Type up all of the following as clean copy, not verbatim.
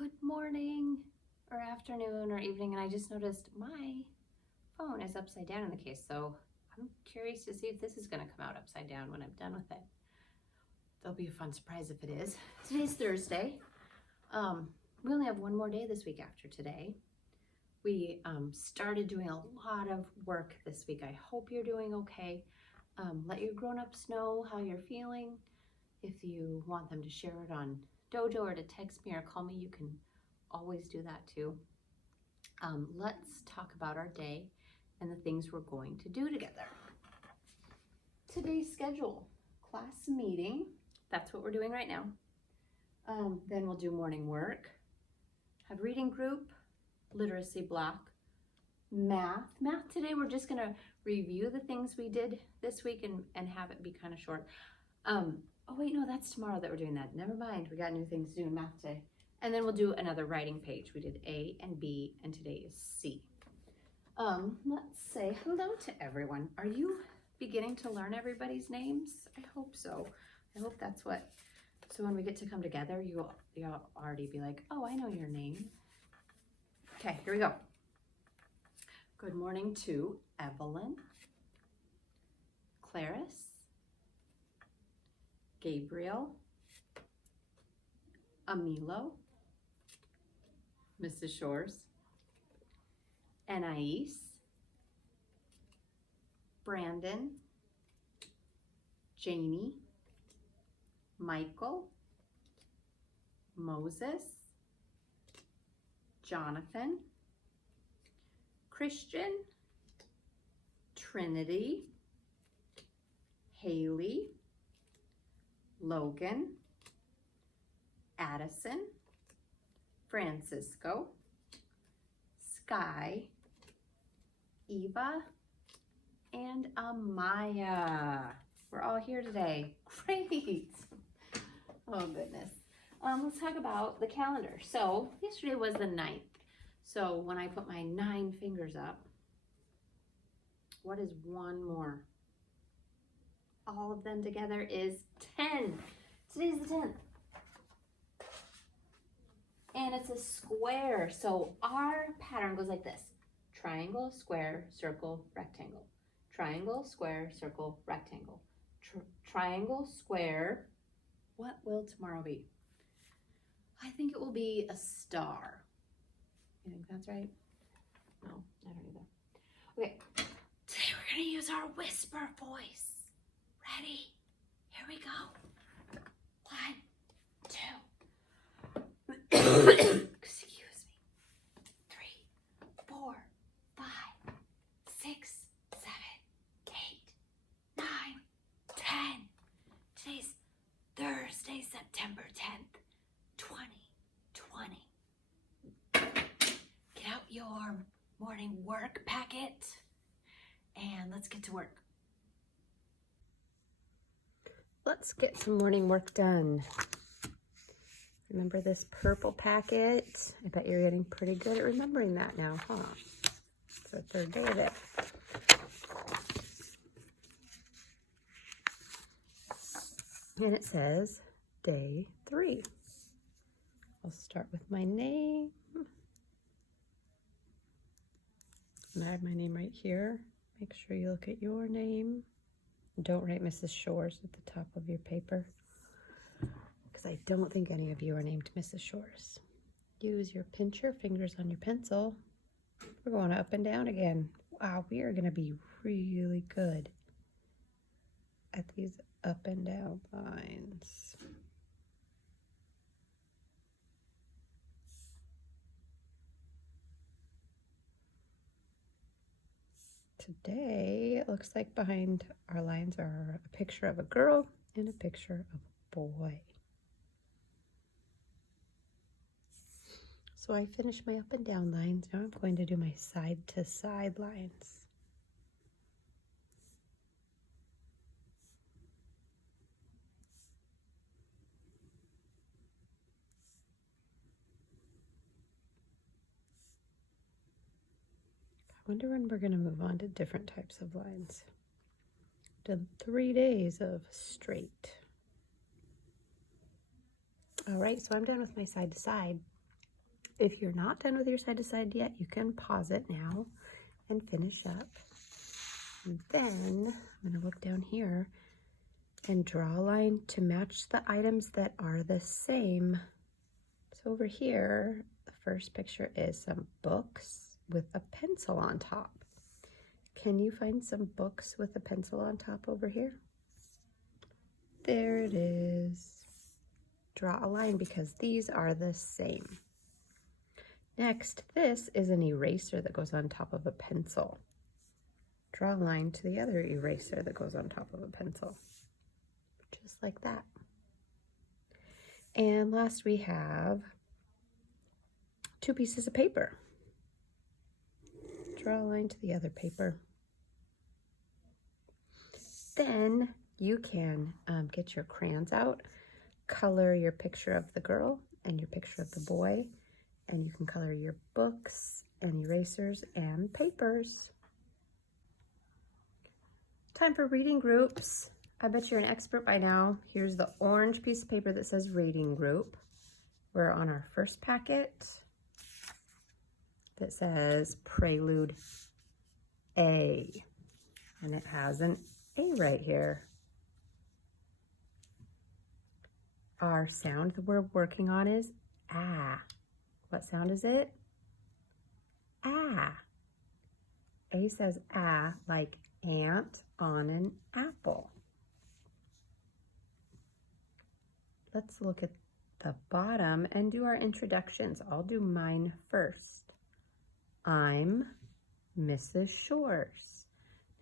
good morning or afternoon or evening, and I just noticed my phone is upside down in the case, so I'm curious to see if this is going to come out upside down when I'm done with it. There'll be a fun surprise if it is. Today's Thursday. We only have one more day this week after today. We started doing a lot of work this week. I hope you're doing okay. Let your grown-ups know how you're feeling. If you want them to share it on Dojo or to text me or call me, you can always do that too. Let's talk about our day and the things we're going to do together. Today's schedule, class meeting, that's what we're doing right now. Then we'll do morning work, have reading group, literacy block, math. Math today, we're just gonna review the things we did this week and have it be kind of short. Oh wait, no, that's tomorrow that we're doing that. Never mind, we got new things to do in math today. And then we'll do another writing page. We did A and B, and today is C. Let's say hello to everyone. Are you beginning to learn everybody's names? I hope so. I hope that's what, so when we get to come together, you'll already be like, oh, I know your name. Okay, here we go. Good morning to Evelyn, Clarice, Gabriel, Amilo, Mrs. Shores, Anais, Brandon, Janie, Michael, Moses, Jonathan, Christian, Trinity, Haley, Logan, Addison, Francisco, Sky, Eva, and Amaya. We're all here today. Great. Oh goodness. Let's talk about the calendar. So yesterday was the 9th. So when I put my 9 fingers up, what is one more? All of them together is 10. Today's the 10th. And it's a square. So our pattern goes like this. Triangle, square, circle, rectangle. Triangle, square, circle, rectangle. Triangle, square. What will tomorrow be? I think it will be a star. You think that's right? No, I don't either. Okay, today we're gonna use our whisper voice. Ready? Here we go. 1, 2. Excuse me. 3, 4, 5, 6, 7, 8, 9, 10. Today's Thursday, September 10th, 2020. Get out your morning work packet and let's get to work. Let's get some morning work done. Remember this purple packet? I bet you're getting pretty good at remembering that now, huh? It's the third day of it. And it says day 3. I'll start with my name. And I have my name right here. Make sure you look at your name. Don't write Mrs. Shores at the top of your paper, because I don't think any of you are named Mrs. Shores. Use your pincher fingers on your pencil. We're going up and down again. Wow, we are going to be really good at these up and down lines. Today, it looks like behind our lines are a picture of a girl and a picture of a boy. So I finished my up and down lines. Now I'm going to do my side to side lines. I wonder when we're going to move on to different types of lines. Did 3 days of straight. All right, so I'm done with my side to side. If you're not done with your side to side yet, you can pause it now and finish up. And then I'm going to look down here and draw a line to match the items that are the same. So over here, the first picture is some books with a pencil on top. Can you find some books with a pencil on top over here? There it is. Draw a line because these are the same. Next, this is an eraser that goes on top of a pencil. Draw a line to the other eraser that goes on top of a pencil. Just like that. And last we have 2 pieces of paper. Draw a line to the other paper. Then you can get your crayons out, color your picture of the girl and your picture of the boy, and you can color your books and erasers and papers. Time for reading groups. I bet you're an expert by now. Here's the orange piece of paper that says reading group. We're on our first packet that says Prelude A, and it has an A right here. Our sound that we're working on is ah. What sound is it? Ah. A says ah like ant on an apple. Let's look at the bottom and do our introductions. I'll do mine first. I'm Mrs. Shores.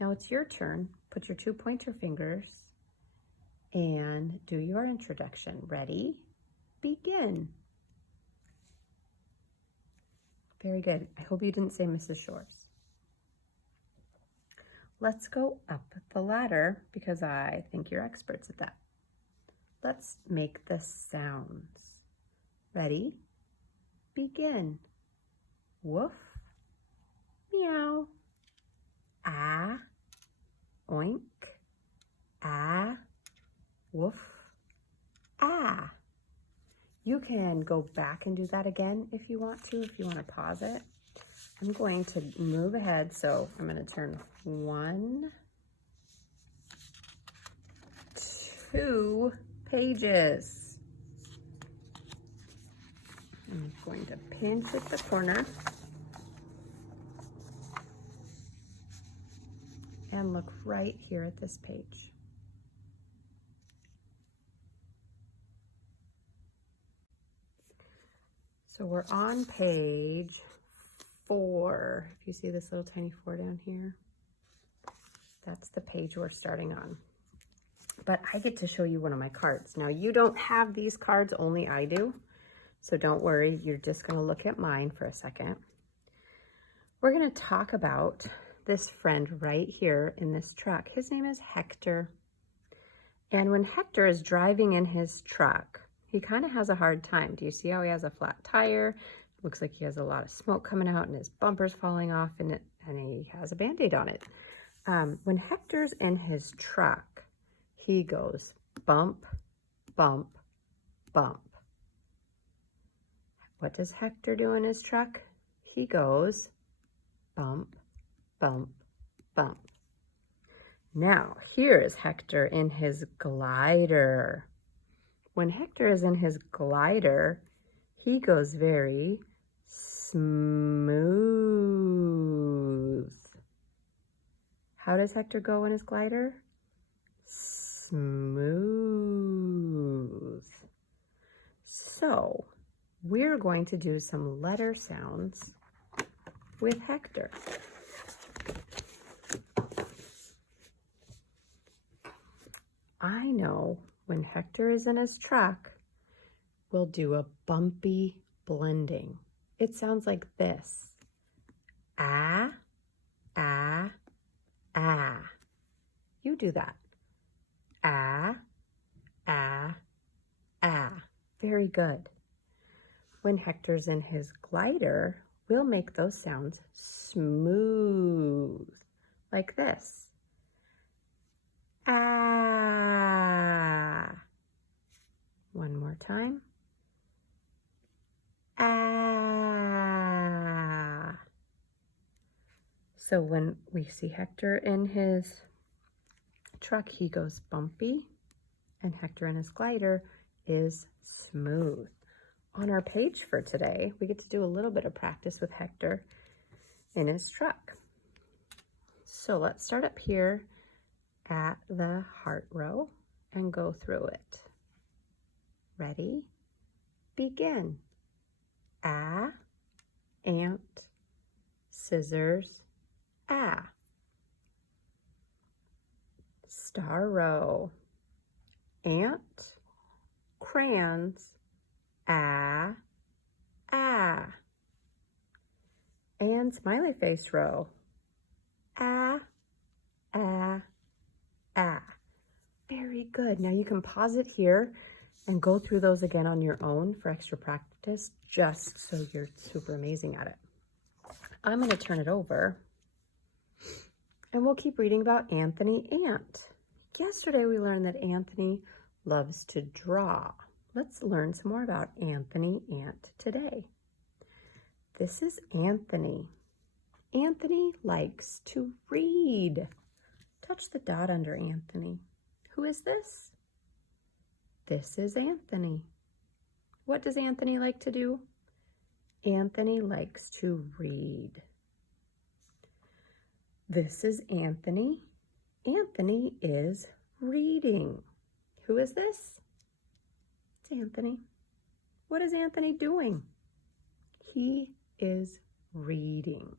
Now it's your turn. Put your 2 pointer fingers and do your introduction. Ready? Begin. Very good. I hope you didn't say Mrs. Shores. Let's go up the ladder because I think you're experts at that. Let's make the sounds. Ready? Begin. Woof, meow, ah, oink, ah, woof, ah. You can go back and do that again if you want to pause it. I'm going to move ahead, so I'm going to turn 1, 2 pages. I'm going to pinch at the corner and look right here at this page. So we're on page 4. If you see this little tiny 4 down here, that's the page we're starting on. But I get to show you one of my cards. Now you don't have these cards, only I do. So don't worry, you're just gonna look at mine for a second. We're gonna talk about this friend right here in this truck. His name is Hector. And when Hector is driving in his truck, he kind of has a hard time. Do you see how he has a flat tire? Looks like he has a lot of smoke coming out and his bumper's falling off and he has a Band-Aid on it. When Hector's in his truck, he goes bump, bump, bump. What does Hector do in his truck? He goes bump, bump, bump. Now, here is Hector in his glider. When Hector is in his glider, he goes very smooth. How does Hector go in his glider? Smooth. So, we're going to do some letter sounds with Hector. I know when Hector is in his truck, we'll do a bumpy blending. It sounds like this. Ah, ah, ah. You do that. Ah, ah, ah. Very good. When Hector's in his glider, we'll make those sounds smooth, like this. Ah. One more time. Ah. So when we see Hector in his truck, he goes bumpy, and Hector in his glider is smooth. On our page for today, we get to do a little bit of practice with Hector in his truck. So let's start up here at the heart row and go through it. Ready? Begin. A, ant, scissors, a. Star row. Ant, crayons, a. And smiley face row. A. Very good. Now you can pause it here and go through those again on your own for extra practice, just so you're super amazing at it. I'm going to turn it over and we'll keep reading about Anthony Ant. Yesterday we learned that Anthony loves to draw. Let's learn some more about Anthony Ant today. This is Anthony. Anthony likes to read. Touch the dot under Anthony. Who is this? This is Anthony. What does Anthony like to do? Anthony likes to read. This is Anthony. Anthony is reading. Who is this? It's Anthony. What is Anthony doing? He is reading.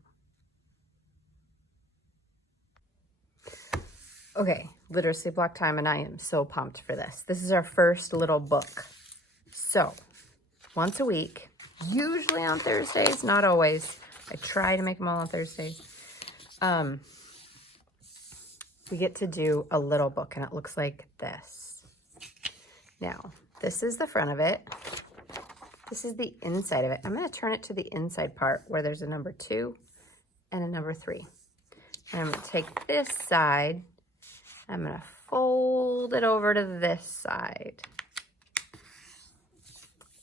Okay, literacy block time, and I am so pumped for this. This is our first little book. So, once a week, usually on Thursdays, not always. I try to make them all on Thursdays. We get to do a little book, and it looks like this. Now, this is the front of it. This is the inside of it. I'm going to turn it to the inside part where there's a number 2 and a number 3. And I'm going to take this side. I'm going to fold it over to this side.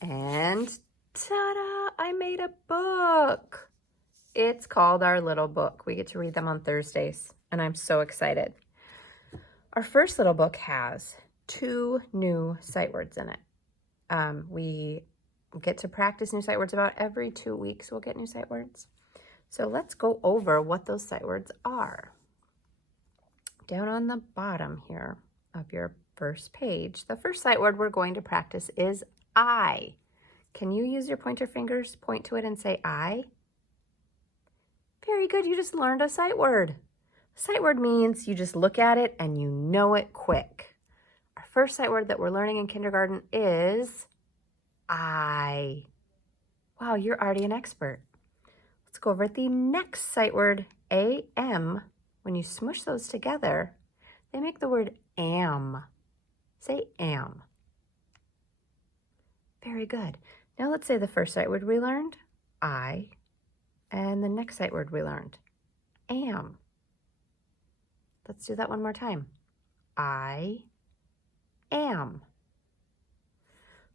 And ta-da! I made a book. It's called Our Little Book. We get to read them on Thursdays, and I'm so excited. Our first little book has 2 new sight words in it. We get to practice new sight words about every 2 weeks. We'll get new sight words. So let's go over what those sight words are. Down on the bottom here of your first page, the first sight word we're going to practice is I. Can you use your pointer fingers, point to it and say I? Very good, you just learned a sight word. A sight word means you just look at it and you know it quick. Our first sight word that we're learning in kindergarten is I. Wow, you're already an expert. Let's go over the next sight word, AM. When you smush those together, they make the word am. Say am. Very good. Now let's say the first sight word we learned, I, and the next sight word we learned, am. Let's do that one more time. I am.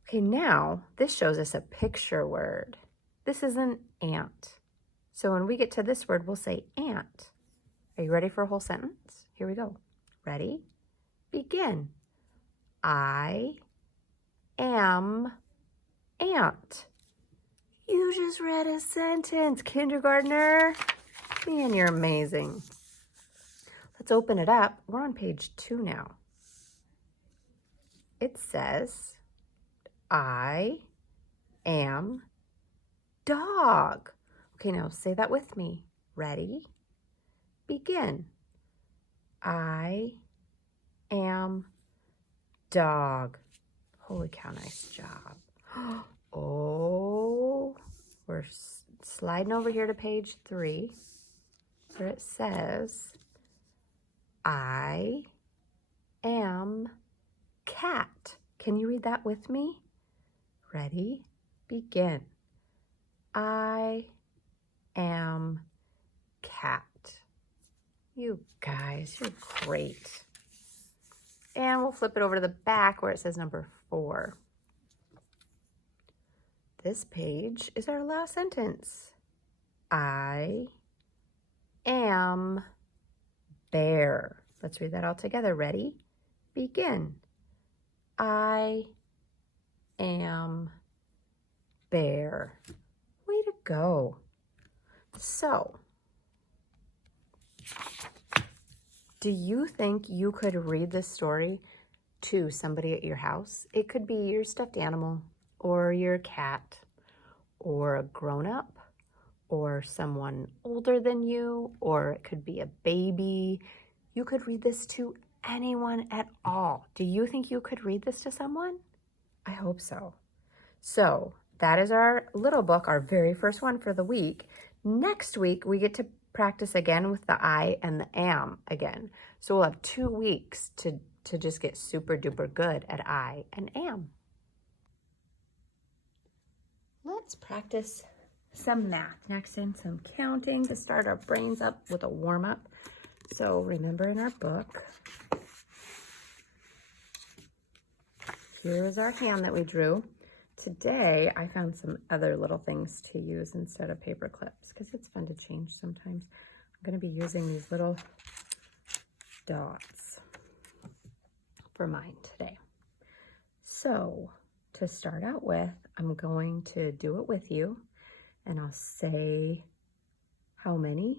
Okay, now this shows us a picture word. This is an ant. So when we get to this word, we'll say ant. Are you ready for a whole sentence? Here we go. Ready? Begin. I am ant. You just read a sentence, kindergartner. Man, you're amazing. Let's open it up. We're on page 2 now. It says, I am dog. Okay, now say that with me. Ready? Begin. I am dog. Holy cow, nice job. Oh, we're sliding over here to page 3 where it says, I am cat. Can you read that with me? Ready? Begin. I am cat. You guys, you're great. And we'll flip it over to the back where it says number 4. This page is our last sentence. I am bear. Let's read that all together. Ready? Begin. I am bear. Way to go. So, do you think you could read this story to somebody at your house? It could be your stuffed animal or your cat or a grown-up or someone older than you, or it could be a baby. You could read this to anyone at all. Do you think you could read this to someone? I hope so. So that is our little book, our very first one for the week. Next week, we get to practice again with the I and the am again. So we'll have 2 weeks to just get super duper good at I and am. Let's practice some math next and some counting to start our brains up with a warm-up. So remember in our book, here is our hand that we drew. Today, I found some other little things to use instead of paper clips because it's fun to change sometimes. I'm going to be using these little dots for mine today. So to start out with, I'm going to do it with you and I'll say how many,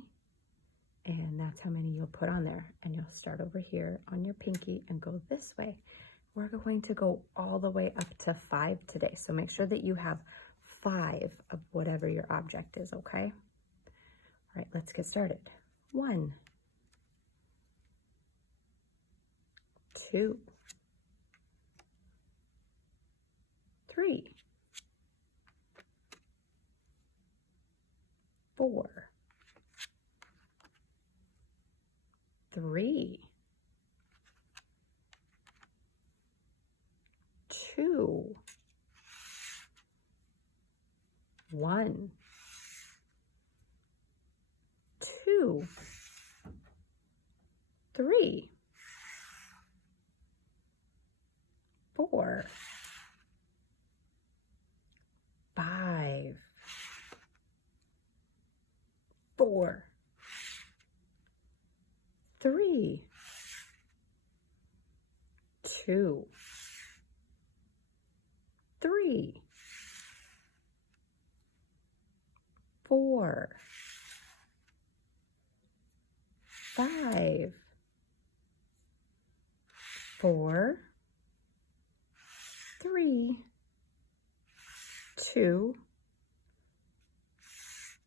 and that's how many you'll put on there. And you'll start over here on your pinky and go this way. We're going to go all the way up to 5 today. So make sure that you have 5 of whatever your object is, okay? All right, let's get started. 1, 2, 3, 4, 3, 2, 1, 2, 3, 4, 5, 4, 3, 2, 3, 4, 5, 4, 3, 2,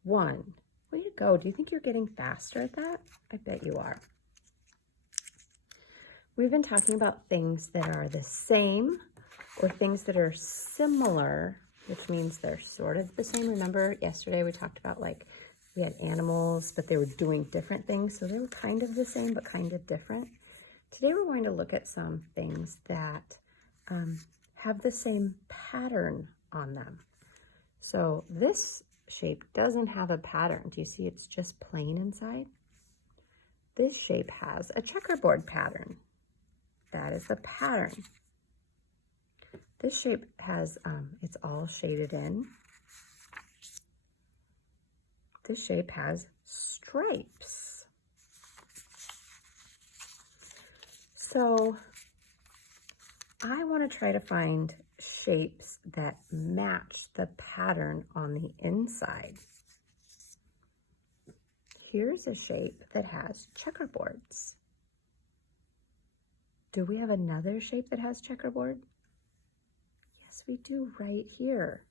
1. Way to go. Do you think you're getting faster at that? I bet you are. We've been talking about things that are the same or things that are similar, which means they're sort of the same. Remember yesterday we talked about like we had animals, but they were doing different things. So they were kind of the same, but kind of different. Today we're going to look at some things that have the same pattern on them. So this shape doesn't have a pattern. Do you see it's just plain inside? This shape has a checkerboard pattern. That is the pattern. This shape has, it's all shaded in. This shape has stripes. So I want to try to find shapes that match the pattern on the inside. Here's a shape that has checkerboards. Do we have another shape that has checkerboard? Yes, we do right here.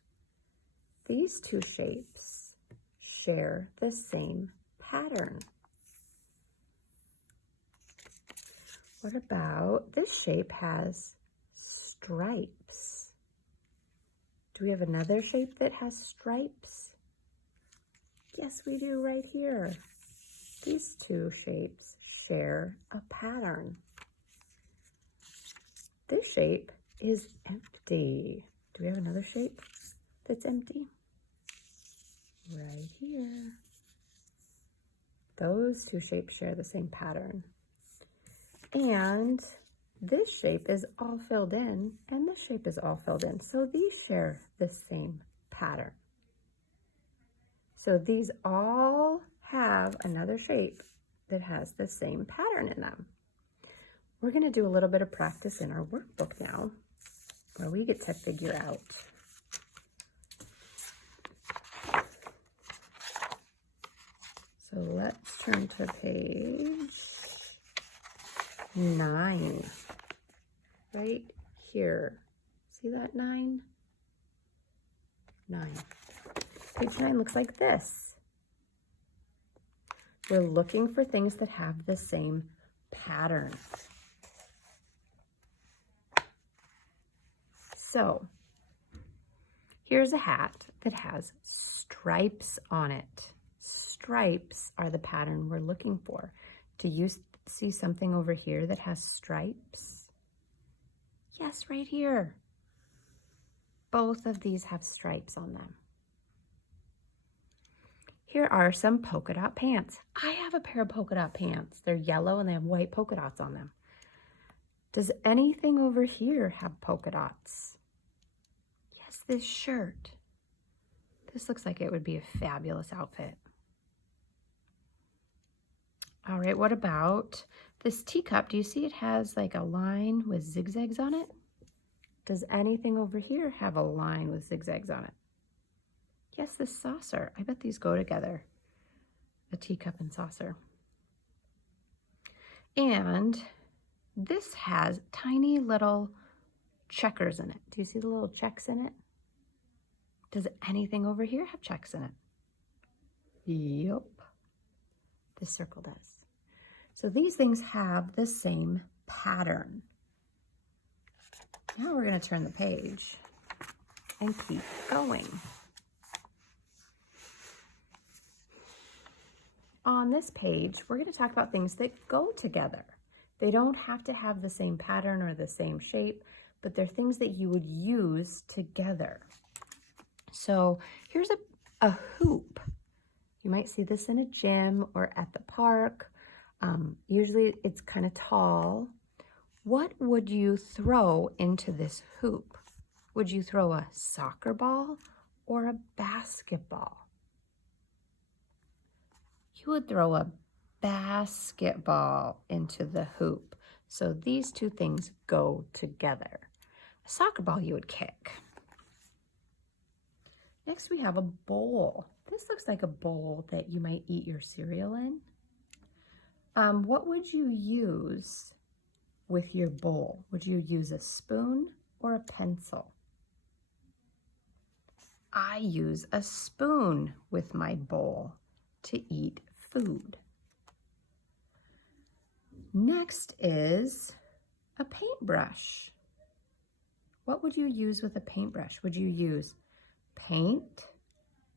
These two shapes share the same pattern. What about this shape has stripes? Do we have another shape that has stripes? Yes, we do right here. These two shapes share a pattern. This shape is empty. Do we have another shape that's empty? Right here. Those two shapes share the same pattern. And this shape is all filled in, and this shape is all filled in. So these share the same pattern. So these all have another shape that has the same pattern in them. We're going to do a little bit of practice in our workbook now, where we get to figure out so let's turn to page 9, right here. See that 9? 9. Page 9 looks like this. We're looking for things that have the same pattern. So here's a hat that has stripes on it. Stripes are the pattern we're looking for. Do you see something over here that has stripes? Yes, right here. Both of these have stripes on them. Here are some polka dot pants. I have a pair of polka dot pants. They're yellow and they have white polka dots on them. Does anything over here have polka dots? Yes, this shirt. This looks like it would be a fabulous outfit. All right, what about this teacup? Do you see it has like a line with zigzags on it? Does anything over here have a line with zigzags on it? Yes, this saucer. I bet these go together. A teacup and saucer. And this has tiny little checkers in it. Do you see the little checks in it? Does anything over here have checks in it? Yep. This circle does. So these things have the same pattern. Now we're going to turn the page and keep going. On this page, we're going to talk about things that go together. They don't have to have the same pattern or the same shape, but they're things that you would use together. So here's a hoop. You might see this in a gym or at the park. Usually it's kind of tall. What would you throw into this hoop? Would you throw a soccer ball or a basketball? You would throw a basketball into the hoop. So these two things go together. A soccer ball you would kick. Next we have a bowl. This looks like a bowl that you might eat your cereal in. What would you use with your bowl? Would you use a spoon or a pencil? I use a spoon with my bowl to eat food. Next is a paintbrush. What would you use with a paintbrush? Would you use paint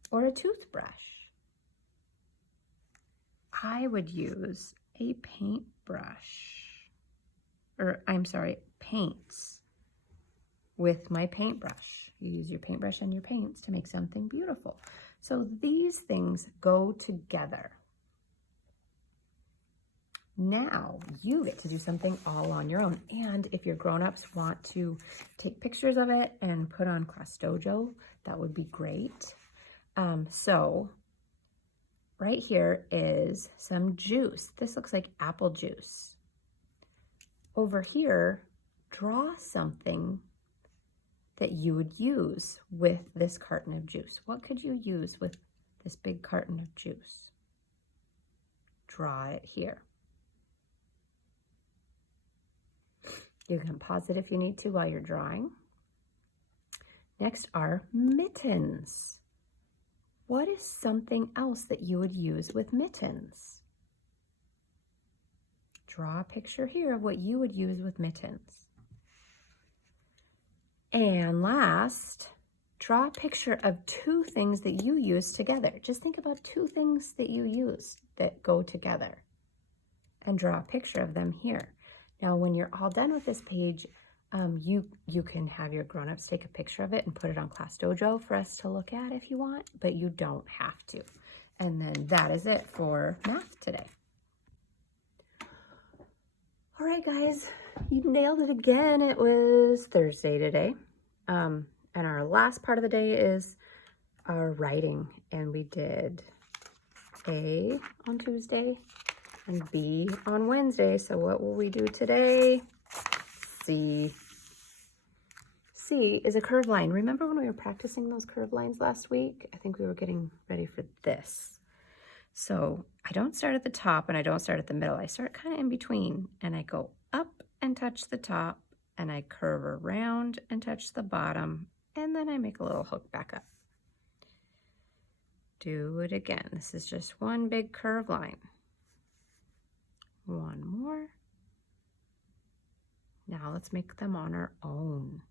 or a toothbrush? I would use a paintbrush, or I'm sorry, paints with my paintbrush. You use your paintbrush and your paints to make something beautiful. So these things go together. Now you get to do something all on your own. And if your grown-ups want to take pictures of it and put on Class Dojo, that would be great. So right here is some juice. This looks like apple juice. Over here, draw something that you would use with this carton of juice. What could you use with this big carton of juice? Draw it here. You can pause it if you need to while you're drawing. Next are mittens. What is something else that you would use with mittens? Draw a picture here of what you would use with mittens. And last, draw a picture of two things that you use together. Just think about two things that you use that go together and draw a picture of them here. Now, when you're all done with this page, you can have your grown-ups take a picture of it and put it on Class Dojo for us to look at if you want, but you don't have to. And then that is it for math today. All right, guys, you nailed it again. It was Thursday today. And our last part of the day is our writing. And we did A on Tuesday and B on Wednesday. So what will we do today? C. C is a curved line. Remember when we were practicing those curved lines last week? I think we were getting ready for this. So I don't start at the top and I don't start at the middle. I start kind of in between and I go up and touch the top and I curve around and touch the bottom and then I make a little hook back up. Do it again. This is just one big curved line. One more. Now let's make them on our own.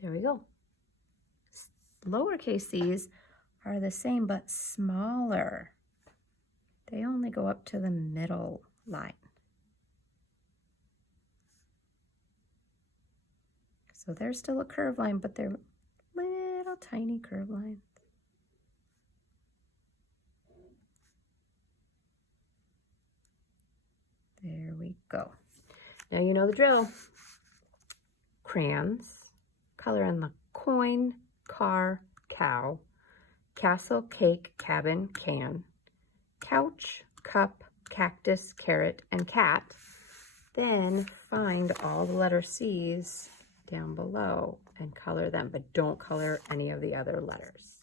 There we go. Lowercase c's are the same but smaller. They only go up to the middle line. So they're still a curved line, but they're little tiny curved lines. There we go. Now you know the drill. Crayons, color in the coin, car, cow, castle, cake, cabin, can, couch, cup, cactus, carrot, and cat. Then find all the letter C's down below and color them, but don't color any of the other letters.